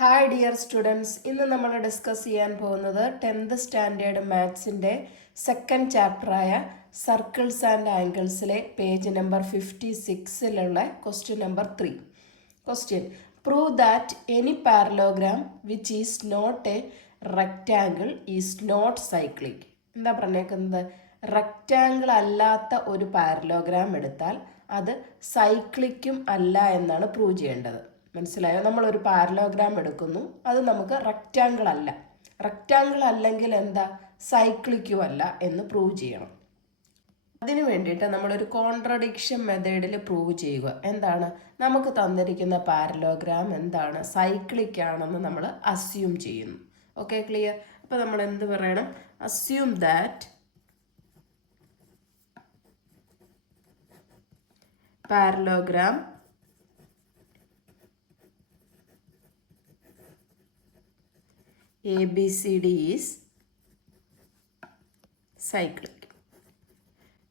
Hi dear students, ഇന്ന് നമ്മൾ discuss ചെയ്യാൻ പോകുന്നത് 10th സ്റ്റാൻഡേർഡ് മാത്സിൻ്റെ സെക്കൻഡ് ചാപ്റ്ററായ സർക്കിൾസ് ആൻഡ് ആംഗിൾസിലെ page number 56 question number 3. Question: prove that any parallelogram which is not a rectangle is not cyclic. എന്താ പറഞ്ഞേക്കുന്നത്? റെക്റ്റാങ്കിൾ അല്ലാത്ത ഒരു പാരലോഗ്രാം എടുത്താൽ അത് സൈക്ലിക്കും അല്ല എന്നാണ് പ്രൂവ് ചെയ്യേണ്ടത്. മനസ്സിലായോ? നമ്മളൊരു പാരലോഗ്രാം എടുക്കുന്നു, അത് നമുക്ക് റെക്റ്റാങ്കിൾ അല്ല. റെക്റ്റാങ്കിൾ അല്ലെങ്കിൽ എന്താ? സൈക്ലിക്കും അല്ല എന്ന് പ്രൂവ് ചെയ്യണം. അതിനു വേണ്ടിയിട്ട് നമ്മളൊരു കോൺട്രഡിക്ഷൻ മെത്തേഡിൽ പ്രൂവ് ചെയ്യുക. എന്താണ്? നമുക്ക് തന്നിരിക്കുന്ന പാരലോഗ്രാം എന്താണ്? സൈക്ലിക് ആണെന്ന് നമ്മൾ അസ്യൂം ചെയ്യുന്നു. Okay, clear? അപ്പോൾ നമ്മൾ എന്ത് പറയണം? Assume that parallelogram ABCD is cyclic.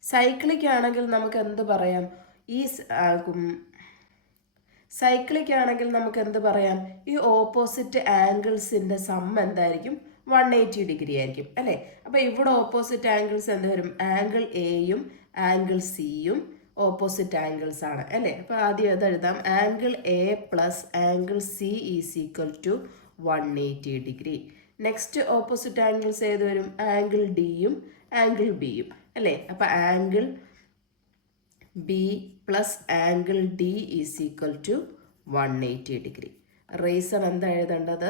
Cyclic ആണെങ്കിൽ നമുക്ക് എന്ത് പറയാം? സൈക്ലിക് ആണെങ്കിൽ നമുക്ക് എന്ത് പറയാം? ഈ ഓപ്പോസിറ്റ് ആംഗിൾസിൻ്റെ സം എന്തായിരിക്കും? 180 ഡിഗ്രി ആയിരിക്കും, അല്ലേ? അപ്പോൾ ഇവിടെ ഓപ്പോസിറ്റ് ആംഗിൾസ് എന്ത് വരും? ആംഗിൾ എയും ആംഗിൾ സിയും ഓപ്പോസിറ്റ് ആംഗിൾസ് ആണ്, അല്ലേ? അപ്പോൾ ആദ്യം അത് എഴുതാം. Angle A plus angle C is equal to 180 degree. Next opposite angles ഏത് വരും? ആംഗിൾ ഡിയും ആംഗിൾ ബിയും, അല്ലേ? അപ്പോൾ angle B plus angle D is equal to 180 degree. Reason എന്താ എഴുതേണ്ടത്?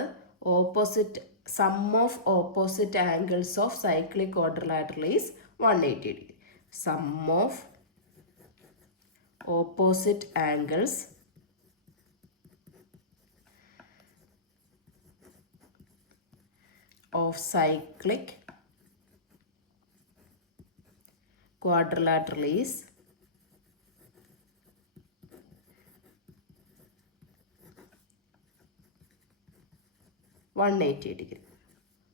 Opposite sum of opposite angles of cyclic quadrilateral is 180 degree. Sum of opposite angles of cyclic quadrilateral is 180 degree.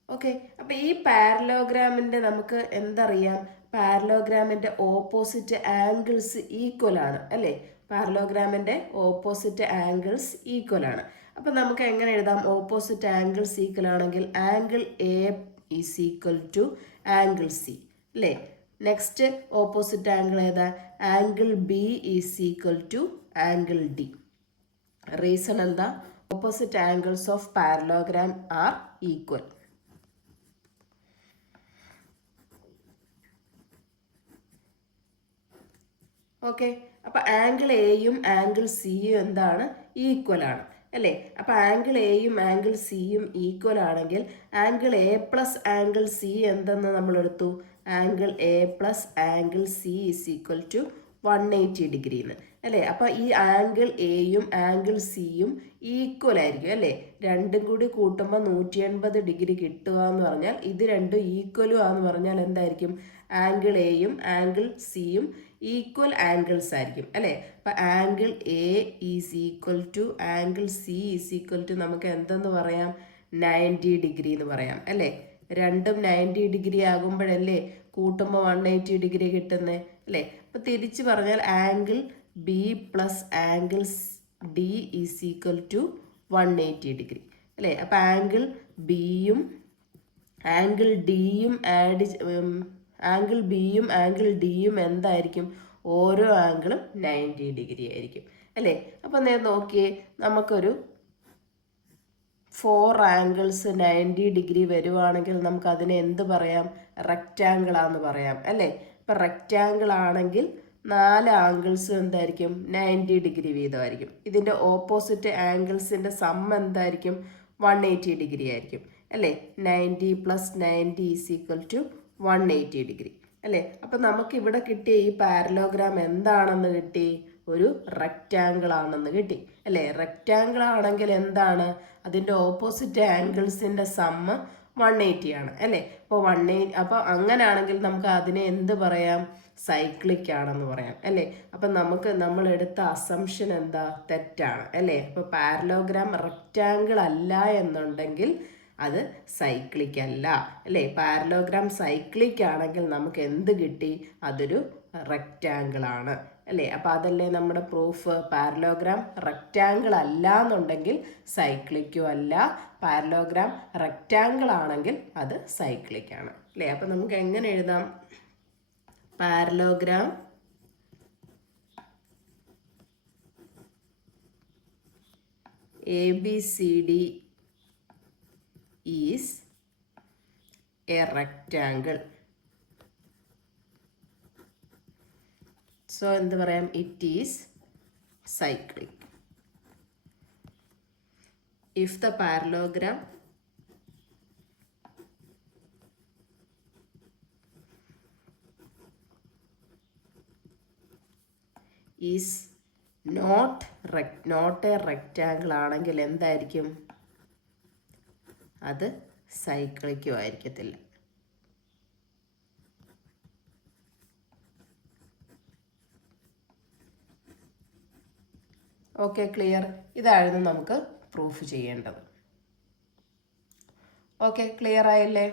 Okay, അപ്പോൾ ഈ പാരലോഗ്രാമിൻ്റെ നമുക്ക് എന്തറിയാം? പാരലോഗ്രാമിൻ്റെ opposite angles equal ആണ്, അല്ലേ? പാരലോഗ്രാമിൻ്റെ opposite angles equal ആണ്. അപ്പം നമുക്ക് എങ്ങനെ എഴുതാം? ഓപ്പോസിറ്റ് ആംഗിൾസ് ഈക്വൽ ആണെങ്കിൽ angle A is equal to angle C, അല്ലേ? നെക്സ്റ്റ് ഓപ്പോസിറ്റ് ആംഗിൾ ഏതാ? Angle B is equal to angle D. Reason എന്താ? Opposite angles of parallelogram are equal. Okay, അപ്പോൾ ആംഗിൾ എയും ആംഗിൾ സിയും എന്താണ്? ഈക്വൽ ആണ്, അല്ലേ? അപ്പോൾ ആംഗിൾ എയും ആംഗിൾ സിയും ഈക്വൽ ആണെങ്കിൽ angle A plus angle C എന്തെന്ന് നമ്മൾ എടുത്തു? Angle A plus angle C is equal to 180 degree എന്ന്, അല്ലേ? അപ്പോൾ ഈ ആംഗിൾ എയും ആംഗിൾ സിയും ഈക്വൽ ആയിരിക്കും, അല്ലേ? രണ്ടും കൂടി കൂട്ടുമ്പോൾ 180 ഡിഗ്രി കിട്ടുക എന്ന് പറഞ്ഞാൽ ഇത് രണ്ടും ഈക്വലും ആണെന്ന് പറഞ്ഞാൽ എന്തായിരിക്കും? ആംഗിൾ എയും ആംഗിൾ സിയും ഈക്വൽ ആംഗിൾസ് ആയിരിക്കും, അല്ലേ? അപ്പം angle A is equal to angle C is equal to നമുക്ക് എന്തെന്ന് പറയാം? 90 ഡിഗ്രി എന്ന് പറയാം, അല്ലേ? രണ്ടും 90 ഡിഗ്രി ആകുമ്പോഴല്ലേ കൂട്ടുമ്പോൾ 180 ഡിഗ്രി കിട്ടുന്നത്, അല്ലേ? അപ്പം തിരിച്ച് പറഞ്ഞാൽ angle B plus angle D is equal to 180 degree, അല്ലേ? അപ്പം ആംഗിൾ ബിയും ആംഗിൾ ഡിയും ആംഗിൾ ബിയും ആംഗിൾ ഡിയും എന്തായിരിക്കും? ഓരോ ആംഗിളും 90 ഡിഗ്രി ആയിരിക്കും, അല്ലേ? അപ്പം നേരെ നോക്കിയേ, നമുക്കൊരു 4 ആംഗിൾസ് 90 ഡിഗ്രി വരുവാണെങ്കിൽ നമുക്ക് അതിനെ എന്ത് പറയാം? റെക്റ്റാങ്കിൾ ആണെന്ന് പറയാം, അല്ലേ? ഇപ്പം റെക്റ്റാങ്കിൾ ആണെങ്കിൽ 4 ആംഗിൾസ് എന്തായിരിക്കും? 90 ഡിഗ്രി വീതമായിരിക്കും. ഇതിൻ്റെ ഓപ്പോസിറ്റ് ആംഗിൾസിൻ്റെ സം എന്തായിരിക്കും? 180 ഡിഗ്രി ആയിരിക്കും, അല്ലേ? 90 plus 90 is equal to 180 degree, അല്ലേ? അപ്പം നമുക്കിവിടെ കിട്ടിയ ഈ പാരലോഗ്രാം എന്താണെന്ന് കിട്ടി? ഒരു റെക്റ്റാങ്കിൾ ആണെന്ന് കിട്ടി, അല്ലേ? റെക്റ്റാങ്കിൾ ആണെങ്കിൽ എന്താണ്? അതിൻ്റെ ഓപ്പോസിറ്റ് ആംഗിൾസിൻ്റെ സമ്മ് 180 ആണ്, അല്ലേ? അപ്പോൾ 180, അപ്പോൾ അങ്ങനെയാണെങ്കിൽ നമുക്ക് അതിനെ എന്ത് പറയാം? സൈക്ലിക് ആണെന്ന് പറയാം, അല്ലേ? അപ്പം നമ്മൾ എടുത്ത അസംഷൻ എന്താ? തെറ്റാണ്, അല്ലേ? അപ്പോൾ പാരലോഗ്രാം റെക്റ്റാങ്കിൾ അല്ല എന്നുണ്ടെങ്കിൽ അത് സൈക്ലിക് അല്ല, അല്ലേ? പാരലോഗ്രാം സൈക്ലിക് ആണെങ്കിൽ നമുക്ക് എന്ത് കിട്ടി? അതൊരു റെക്റ്റാങ്കിൾ ആണ്. അല്ലേ? അപ്പോൾ അതല്ലേ നമ്മുടെ പ്രൂഫ്. പാരലോഗ്രാം റെക്റ്റാങ്കിൾ അല്ല എന്നുണ്ടെങ്കിൽ സൈക്ലിക്കും അല്ല, പാരലോഗ്രാം റെക്റ്റാങ്കിൾ ആണെങ്കിൽ അത് സൈക്ലിക് ആണ്, അല്ലേ? അപ്പോൾ നമുക്ക് എങ്ങനെ എഴുതാം? Parallelogram ABCD is a rectangle. So എന്ത് പറയാം? It is cyclic. If the parallelogram is not a rectangle ആണെങ്കിൽ എന്തായിരിക്കും? അത് സൈക്ലിക്കും ആയിരിക്കത്തില്ല. Okay, clear? ഇതായിരുന്നു നമുക്ക് പ്രൂഫ് ചെയ്യേണ്ടത്. ഓക്കെ, ക്ലിയർ ആയില്ലേ?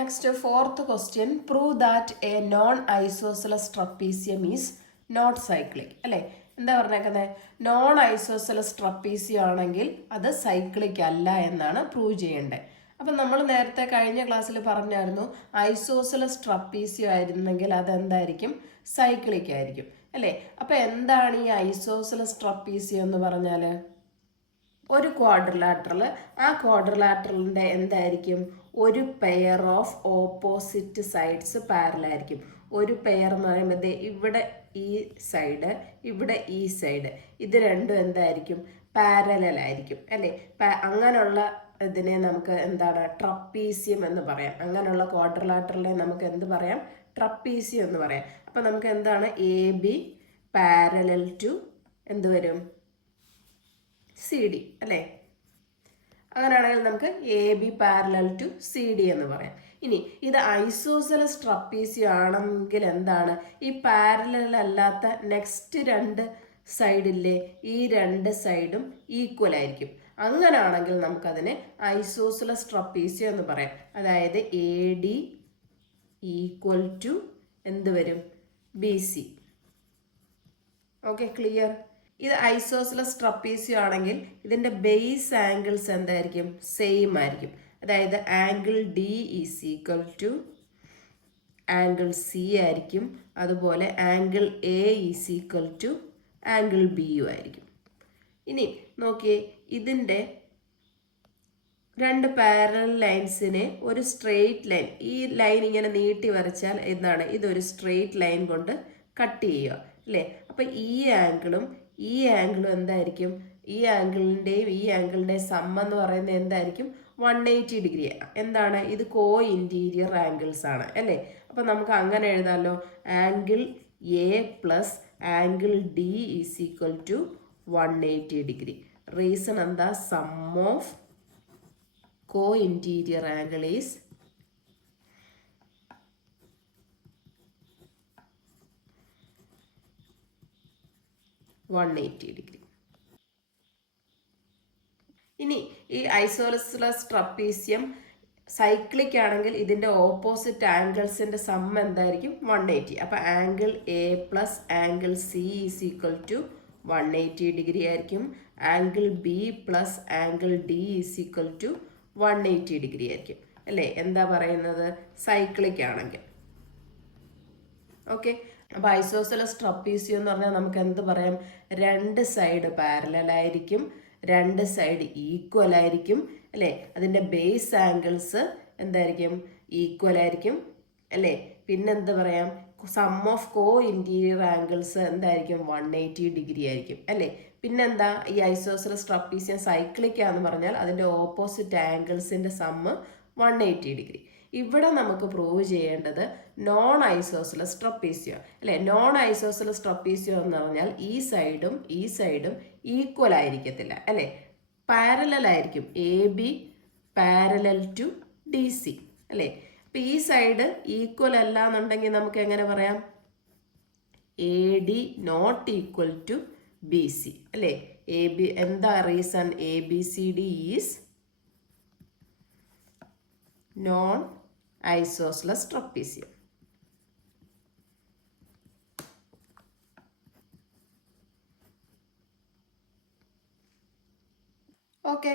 Next, fourth question. Prove that a non isosceles trapezium is not cyclic, അല്ലേ? എന്താ പറഞ്ഞേക്കുന്നത്? നോൺ ഐസോസെലസ് ട്രപ്പീസിയം ആണെങ്കിൽ അത് സൈക്ലിക് അല്ല എന്നാണ് പ്രൂവ് ചെയ്യേണ്ടത്. അപ്പം നമ്മൾ നേരത്തെ കഴിഞ്ഞ ക്ലാസ്സിൽ പറഞ്ഞായിരുന്നു ഐസോസെലസ് ട്രപ്പീസിയം ആയിരുന്നെങ്കിൽ അതെന്തായിരിക്കും? സൈക്ലിക് ആയിരിക്കും, അല്ലേ? അപ്പം എന്താണ് ഈ ഐസോസെലസ് ട്രപ്പീസിയം എന്ന് പറഞ്ഞാൽ? ഒരു ക്വാഡ്രിലാറ്ററൽ, ആ ക്വാഡ്രിലാറ്ററലിൻ്റെ എന്തായിരിക്കും? ഒരു പെയർ ഓഫ് ഓപ്പോസിറ്റ് സൈഡ്സ് പാരലായിരിക്കും. ഒരു പെയർ എന്ന് പറയുമ്പോൾ ഇവിടെ ഈ സൈഡ്, ഇവിടെ ഈ സൈഡ്, ഇത് രണ്ടും എന്തായിരിക്കും? പാരലായിരിക്കും, അല്ലേ? അങ്ങനെയുള്ള ഇതിനെ നമുക്ക് എന്താണ്? ട്രപ്പീസിയം എന്ന് പറയാം. അങ്ങനെയുള്ള ക്വാഡ്രിലാറ്ററലിനെ നമുക്ക് എന്ത് പറയാം? ട്രപ്പീസിയം എന്ന് പറയാം. അപ്പം നമുക്ക് എന്താണ്? AB പാരലൽ ടു എന്ത് വരും? CD, അല്ലേ? അങ്ങനെയാണെങ്കിൽ നമുക്ക് AB പാരലൽ ടു CD എന്ന് പറയാം. ഇനി ഇത് ഐസോസെലസ് ട്രപ്പീസിയം ആണെങ്കിൽ എന്താണ്? ഈ പാരലൽ അല്ലാത്ത നെക്സ്റ്റ് രണ്ട് സൈഡില്ലേ, ഈ രണ്ട് സൈഡും ഈക്വൽ ആയിരിക്കും. അങ്ങനെയാണെങ്കിൽ നമുക്കതിനെ ഐസോസെലസ് ട്രപ്പീസിയം എന്ന് പറയാം. അതായത് AD ഈക്വൽ ടു എന്ത് വരും? BC. Okay, clear? ഇത് ഐസോസെലസ് ട്രപ്പീസിയം ആണെങ്കിൽ ഇതിൻ്റെ ബേസ് ആംഗിൾസ് എന്തായിരിക്കും? സെയിം ആയിരിക്കും. അതായത് angle D is equal to angle C ആയിരിക്കും. അതുപോലെ angle A is equal to angle B ആയിരിക്കും. ഇനി നോക്കിയേ, ഇതിൻ്റെ രണ്ട് പാരലൽ ലൈൻസിനെ ഒരു സ്ട്രെയിറ്റ് ലൈൻ, ഈ ലൈൻ ഇങ്ങനെ നീട്ടി വരച്ചാൽ എന്താണ്? ഇതൊരു സ്ട്രെയിറ്റ് ലൈൻ കൊണ്ട് കട്ട് ചെയ്യുക, അല്ലേ? അപ്പം ഈ ആംഗിളും എന്തായിരിക്കും? ഈ ആംഗിളിൻ്റെയും ഈ ആംഗിളിൻ്റെയും സം എന്ന് പറയുന്നത് എന്തായിരിക്കും? 180 ഡിഗ്രി. എന്താണ്? ഇത് കോ ഇൻറ്റീരിയർ ആംഗിൾസ് ആണ്, അല്ലേ? അപ്പം നമുക്ക് അങ്ങനെ എഴുതാമല്ലോ. Angle A plus angle D is equal to 180 degree. Reason എന്താ? Sum of co interior angle is 180 degree. ഇനി ഈ ഐസോസെലസ് ട്രപ്പീസിയം സൈക്ലിക് ആണെങ്കിൽ ഇതിൻ്റെ ഓപ്പോസിറ്റ് ആംഗിൾസിൻ്റെ സം എന്തായിരിക്കും? 180. അപ്പോൾ angle A plus angle C is equal to 180 degree ആയിരിക്കും. Angle B plus angle D is equal to 180 degree ആയിരിക്കും, അല്ലേ? എന്താ പറയുന്നത്? സൈക്ലിക് ആണെങ്കിൽ. ഓക്കെ, അപ്പോൾ ഐസോസെലസ് ട്രപ്പീസിയം എന്ന് പറഞ്ഞാൽ നമുക്ക് എന്ത് പറയാം? രണ്ട് സൈഡ് പാരലൽ ആയിരിക്കും, രണ്ട് സൈഡ് ഈക്വൽ ആയിരിക്കും, അല്ലേ? അതിൻ്റെ ബേസ് ആംഗിൾസ് എന്തായിരിക്കും? ഈക്വൽ ആയിരിക്കും, അല്ലേ? പിന്നെന്ത് പറയാം? Sum of co interior angles എന്തായിരിക്കും? 180 ഡിഗ്രി ആയിരിക്കും, അല്ലേ? പിന്നെന്താ? ഈ ഐസോസെലസ് ട്രപ്പീസിയം സൈക്ലിക്കാന്ന് പറഞ്ഞാൽ അതിൻ്റെ ഓപ്പോസിറ്റ് ആംഗിൾസിൻ്റെ സമ്മ് 180 ഡിഗ്രി. ഇവിടെ നമുക്ക് പ്രൂവ് ചെയ്യേണ്ടത് നോൺ ഐസോസെലസ് ട്രപ്പീസിയം, അല്ലേ? നോൺ ഐസോസെലസ് ട്രപ്പീസിയം എന്ന് പറഞ്ഞാൽ ഈ സൈഡും ഈക്വൽ ആയിരിക്കത്തില്ല, അല്ലേ? പാരലൽ ആയിരിക്കും. AB പാരലൽ ടു DC, അല്ലേ? അപ്പം ഈ സൈഡ് ഈക്വൽ അല്ല എന്നുണ്ടെങ്കിൽ നമുക്ക് എങ്ങനെ പറയാം? AD not equal to BC, അല്ലേ? AB എന്താ reason? ABCD is non isosceles trapezium. Okay,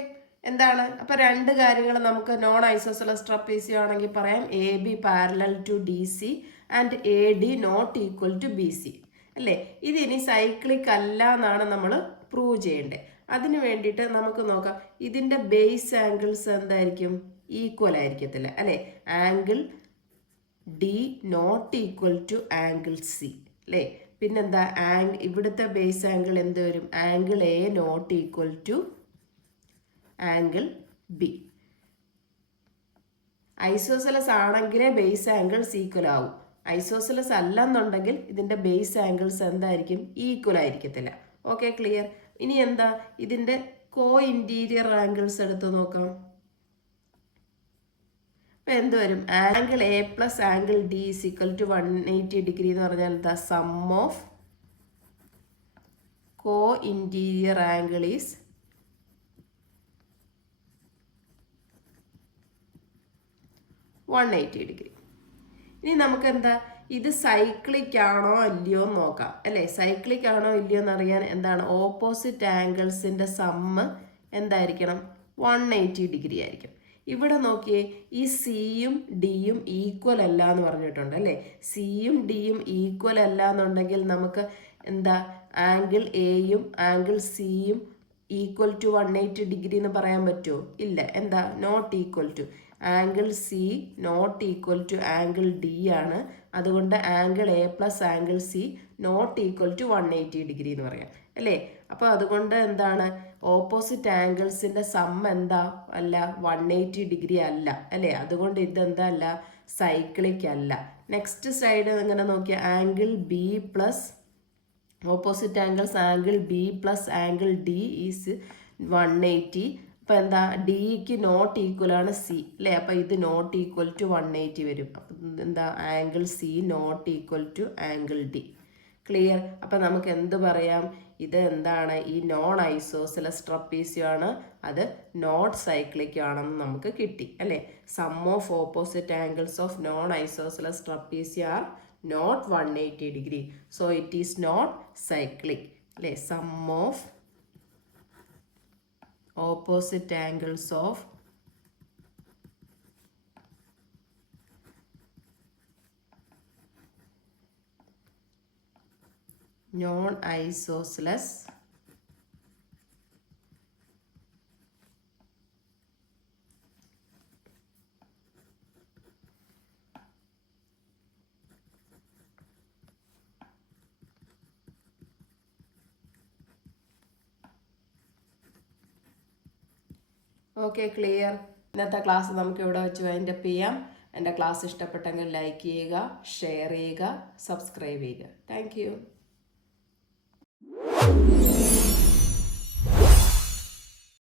എന്താണ് അപ്പോൾ രണ്ട് കാര്യങ്ങൾ നമുക്ക് നോൺ ഐസോസെലസ് ട്രപ്പീസിയം ആണെങ്കിൽ പറയാം A B parallel to D C and A D not equal to B C അല്ലേ. ഇതിനി സൈക്ലിക് അല്ല എന്നാണ് നമ്മൾ പ്രൂവ് ചെയ്യേണ്ടത്. അതിന് വേണ്ടിയിട്ട് നമുക്ക് നോക്കാം, ഇതിൻ്റെ ബേസ് ആംഗിൾസ് എന്തായിരിക്കും, ഈക്വൽ ആയിരിക്കത്തില്ല അല്ലേ. Angle D not equal to angle C അല്ലേ. പിന്നെന്താ, ഇവിടുത്തെ ബേസ് ആംഗിൾ എന്ത് വരും, angle A not equal to angle B. Isosceles ആണെങ്കിലേ ബേസ് ആംഗിൾസ് ഈക്വൽ ആവും. ഐസോസെലസ് അല്ലെന്നുണ്ടെങ്കിൽ ഇതിൻ്റെ ബേസ് ആംഗിൾസ് എന്തായിരിക്കും, ഈക്വൽ ആയിരിക്കത്തില്ല. Okay, clear. ഇനി എന്താ, ഇതിൻ്റെ കോ ഇൻറ്റീരിയർ ആംഗിൾസ് എടുത്ത് നോക്കാം. അപ്പം എന്ത് വരും, angle A plus angle D is equal to 180 degree എന്ന് പറഞ്ഞാൽ എന്താ, sum of co interior angle is 180 degree. ഇനി നമുക്ക് എന്താ, ഇത് സൈക്ലിക് ആണോ അല്ലയോ എന്ന് നോക്കാം അല്ലേ. സൈക്ലിക് ആണോ ഇല്ലയോ എന്നറിയാൻ എന്താണ്, ഓപ്പോസിറ്റ് ആംഗിൾസിൻ്റെ സമ്മ് എന്തായിരിക്കണം, 180 ഡിഗ്രി ആയിരിക്കും. ഇവിടെ നോക്കിയേ, ഈ സിയും ഡിയും ഈക്വൽ അല്ല എന്ന് പറഞ്ഞിട്ടുണ്ട് അല്ലേ. സിയും ഡിയും ഈക്വൽ അല്ല എന്നുണ്ടെങ്കിൽ നമുക്ക് എന്താ, ആംഗിൾ എയും ആംഗിൾ സിയും ഈക്വൽ ടു 180 ഡിഗ്രി എന്ന് പറയാൻ പറ്റുമോ, ഇല്ല. എന്താ, not equal to. Angle C not equal to angle D ആണ്. അതുകൊണ്ട് angle A plus angle C not equal to 180 degree എന്ന് പറയാം അല്ലേ. അപ്പോൾ അതുകൊണ്ട് എന്താണ്, ഓപ്പോസിറ്റ് ആംഗിൾസിൻ്റെ സം എന്താ അല്ല, 180 ഡിഗ്രി അല്ല അല്ലേ. അതുകൊണ്ട് ഇതെന്താ അല്ല, സൈക്ലിക് അല്ല. നെക്സ്റ്റ് സൈഡ് എങ്ങനെ നോക്കിയാൽ, angle B plus opposite angles angle B plus angle D is 180. അപ്പോൾ എന്താ, ഡിക്ക് നോട്ട് ഈക്വൽ ആണ് സി അല്ലേ. അപ്പോൾ ഇത് നോട്ട് ഈക്വൽ ടു 180 വരും. അപ്പം എന്താ, angle C not equal to angle D. Clear. അപ്പം നമുക്ക് എന്ത് പറയാം, ഇത് എന്താണ്, ഈ നോൺ ഐസോസെലസ് ട്രപ്പീസിയം ആണ്, അത് നോട്ട് സൈക്ലിക് ആണെന്ന് നമുക്ക് കിട്ടി അല്ലേ. Sum of opposite angles of non isosceles trapezium are not 180 degree. So it is not cyclic അല്ലേ. Sum of opposite angles of non-isosceles okay, clear. ഇന്നത്തെ ക്ലാസ് നമുക്ക് ഇവിടെ വെച്ച് വൈൻഡപ്പ് ചെയ്യാം. എൻ്റെ ക്ലാസ് ഇഷ്ടപ്പെട്ടെങ്കിൽ ലൈക്ക് ചെയ്യുക, ഷെയർ ചെയ്യുക, സബ്സ്ക്രൈബ് ചെയ്യുക. Thank you.